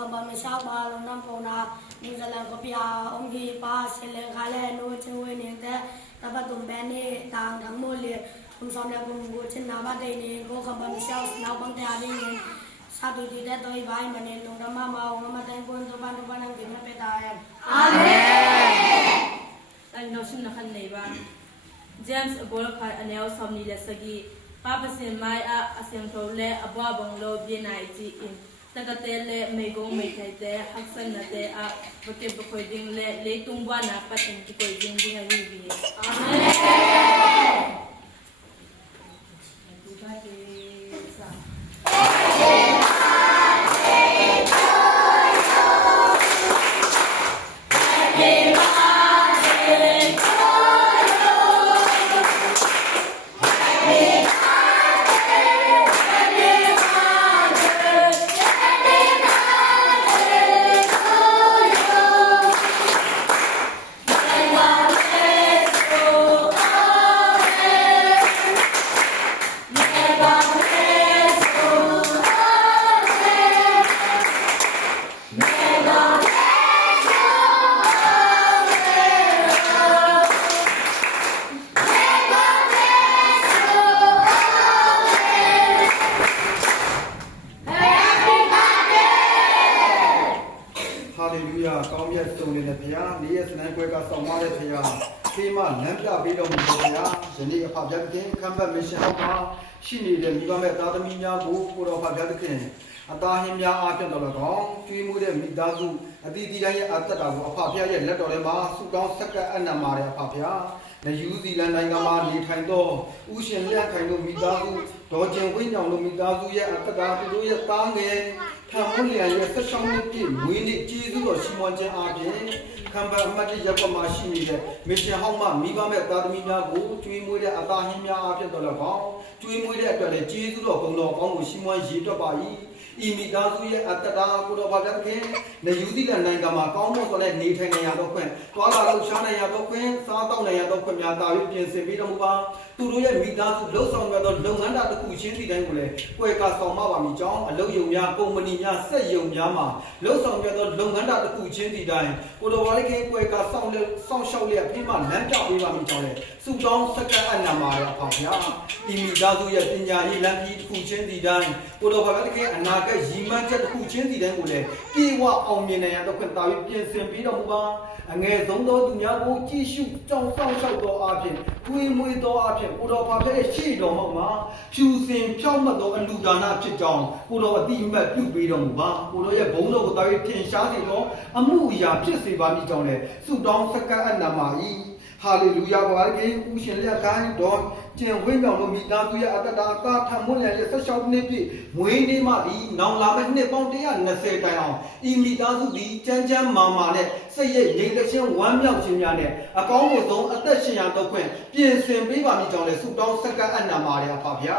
khabar mesha ba lonam pona ningzalan kopya omgi pa sele khale no chwe ne te tabatum bane tang thang mo le som le kum go chin na ba dei ne ko khabar mesha na bang ta dei ne sa tu ti de toi bai mane long dama ma ong ma tai kon to ban to ban ang kin me pe ta ya amen an no shin na khan nei ba James abol khai anel somni le sagi Papa se mai a asem tho le abwa bang lo bi nai ji in takate le me gong me thai te haksan na te a bote bo khoi ding le tung wa na patin ki koi ding ding a ri bi amen Hallelujah ကောင်းမြတ်ဆုံးနေတဲ့ဘုရားနေ့ရက်စနေပွဲကဆောင်မတဲ့ဘုရားခေမလမ်းပြပေးတော်မူတဲ့ဘုရားယနေ့အဖဗျာသခင်ခံပတ်မရှင်အောင်ပါရှိနေတဲ့မိဘမဲ့သားသမီးများကိုကိုတော်ဖဗျာသခင်အသားဟင်းများအားဖြင့်တော်၎င်းကျွေးမှုတဲ့မိသားစုအသီးသီးတိုင်းရဲ့အသက်တာကိုအဖဗျာရဲ့လက်တော်ထဲမှာဆုတောင်းဆက်ကပ်အနံပါတဲ့အဖဗျာနယူးဇီလန်နိုင်ငံမှာနေထိုင်သောဥရှင်လျက်ခိုင်တို့မိသားစုဒေါ်ကျင်ဝင်းညောင်တို့မိသားစုရဲ့အသက်တာသူတို့ရဲ့တားငယ်ထံမွန်လျံရဲ့ဆက်ဆောင်နှစ်ပြည့်မွေးနေ့ကျေးဇူးတော်ရှိမွန်ခြင်းအားဖြင့်ခံပါအမတ်တရရပ်မှာရှိနေတဲ့မရှင်ဟောင်းမှမိဘမဲ့သားသမီးများကိုကျွေးမွေးတဲ့အသားဟင်းများအားဖြင့်တော်၎င်းကျွေးမွေးတဲ့အတွက်လည်းကျေးဇူးတော်ကုန်တော်ကောင်းကိုရှိမွန်ရည်တွက်ပါ၏ဤမိသားစုရဲ့အတ္တတာကိုတော်ဘာသာခင်နေယူဇီလန်နိုင်ငံမှာကောင်းမွန်စွာနဲ့နေထိုင်နေရတော့ခွင့်တွာလာလို့ရှားနေရတော့ခွင့်စားတောက်နေရတော့ခွင့်များတာပြီးပြင်ဆင်ပေးတော်မူပါသူတို့ရဲ့မိသားစုလှုပ်ဆောင်ရသောလုပ်ငန်းတာတစ်ခုချင်းစီတိုင်းကိုလည်းကွယ်ကာဆောင်မပါမည်ကြောင်းအလုပ်ရုံများကုမ္ပဏီများစက်ရုံများမှာလှုပ်ဆောင်ရသောလုပ်ငန်းတာတစ်ခုချင်းစီတိုင်းကိုတော်ဘာသာခင်ကွယ်ကာဆောင်ရှောက်လျက်ဖိမလမ်းပြပေးပါမည်ကြောင်းလည်းစုတောင်းစက္ကအနံပါရပါဗျာဤမိသားစုရဲ့ပညာရေးလမ်းကြီးတစ်ခုချင်းစီတိုင်းကိုတော်ဘာသာခင်အနာကရီမန်းချက်တစ်ခုချင်းစီတိုင်းကိုလည်းပြေဝအောင်မြင်နိုင်ရတော့ခွင့်တာပြီးပြင်ဆင်ပေးတော်မူပါအငယ်ဆုံးသောသူများကိုကြည်ရှုကြောင်းဆောင်ရှောက်သောအဖြစ်တွေးမွေးသောအဖြစ်ကိုတော်ဖာဖျက်ရဲ့ရှေ့တော်မှာမှာဖြူစင်ဖြောင့်မတ်သောအလူဒါနဖြစ်ကြောင်းကိုတော်အတိအမှတ်ပြုပေးတော်မူပါကိုတော်ရဲ့ဘုန်းတော်ကိုတာပြီးထင်ရှားစေသောအမှုအရာဖြစ်စေပါမည်ကြောင်းလည်းဆုတောင်းစက္ကအနံပါ၏ဟာလေလုယာပါခင်ဥရှင်လက်ခိုင်းတော်ကျင်ဝင်းကြောင့်လို့မိသားစုရဲ့အတ္တတာကာထမွန်းလျက်16နှစ်ပြည့်မွေးနေ့မှဒီနောင်လာမယ့်နှစ်ပေါင်း120တိုင်အောင်ဤမိသားစုဒီကြမ်းကြမ်းမာမာနဲ့စိတ်ရဲ့ငြိမ်သက်ခြင်းဝမ်းမြောက်ခြင်းများနဲ့အကောင်းဆုံးအသက်ရှင်ရတော့ခွင့်ပြင်ဆင်ပေးပါမည်ကြောင့်လည်းဆုတောင်းစက္ကအနံပါရပါဗျာ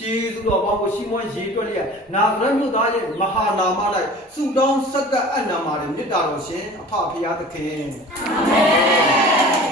ကျေးဇူးတော်ပေါင်းကိုရှိမွန်ရေတွက်လျက်နာဂရမြို့သားရဲ့မဟာနာမ၌ဆုတောင်းစက္ကအနံပါရမေတ္တာတော်ရှင်အဖဖရာသခင်အာမင်